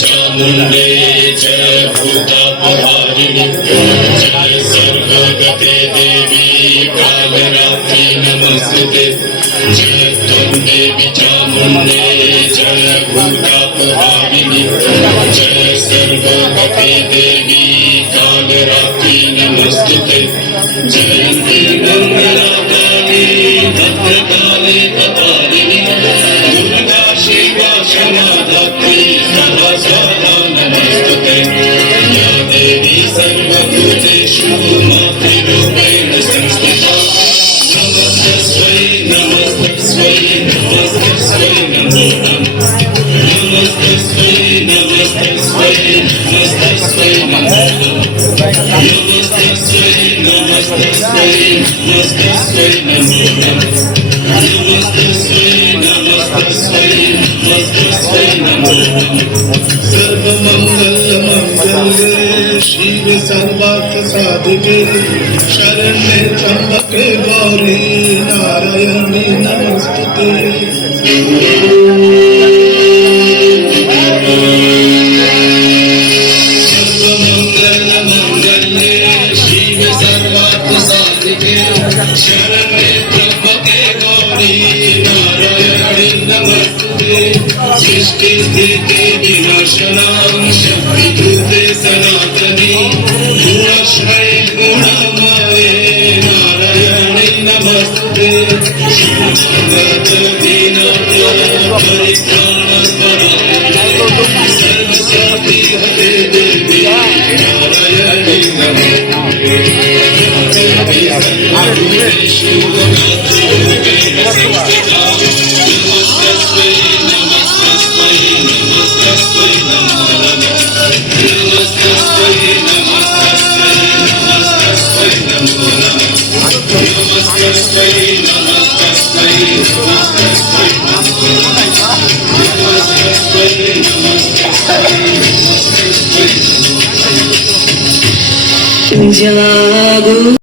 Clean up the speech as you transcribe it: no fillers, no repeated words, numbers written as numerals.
चामुंडे जय भूतापहारिणि जय सर्वगते देवी कालरात्रि नमस्ते जय त्वं देवी चामुंडे जय भूतापहारिणि जय सर्वगते देवी कालरात्रि नमस्ते जयन्ती मंगलाकाली भद्रकाली कपालिनी दुर्गा शिवा क्षमा धात्री सदा सदा नमस्ते या देवी सर्वभूतेषु मातृरूपेण संस्थिता नमस्तस्मै नमस्तस्मै नमस्तस्मै नमो नमः नमस्तस्मै नमस्तस्मै नमस्तस्मै नमो नमः नमस्तस्मै नमस्तस्मै नमस्तस्मै नमो नमः नमस्तस्मै नमस्तस्मै नमस्तस्मै नमो नमः सर्वमंगल मंगले शिव सर्वार्थ साधिके शरण्ये त्र्यंबके गौरी नारायणी नमस्ते सर्वमंगल मंगले शिव सर्वार्थ साधिके शरण्ये त्र्यंबके गौरी नारायणी नमस्ते सृष्टि स्थिति विनाशनां शक्तिभूते सनातनी गुणश्रय गुणमये नारायणी नमस्ते शरणगत दीनाथ परित्राणपरायणे सर्वशक्ति हरे देवी नारायणी नमस्ते देवी सर्वभूतेषु मातृरूपेण संस्थिता नमस्तस्मै नमस्तस्मै नमस्तस्मै नमो नमः नमस्तस्मै नमस्तस्मै नमस्तस्मै नमो नमः नमस्तस्मै नमस्तस्मै नमस्तस्मै नमो नमः नमस्तस्मै नमस्तस्मै नमस्तस्मै जागो।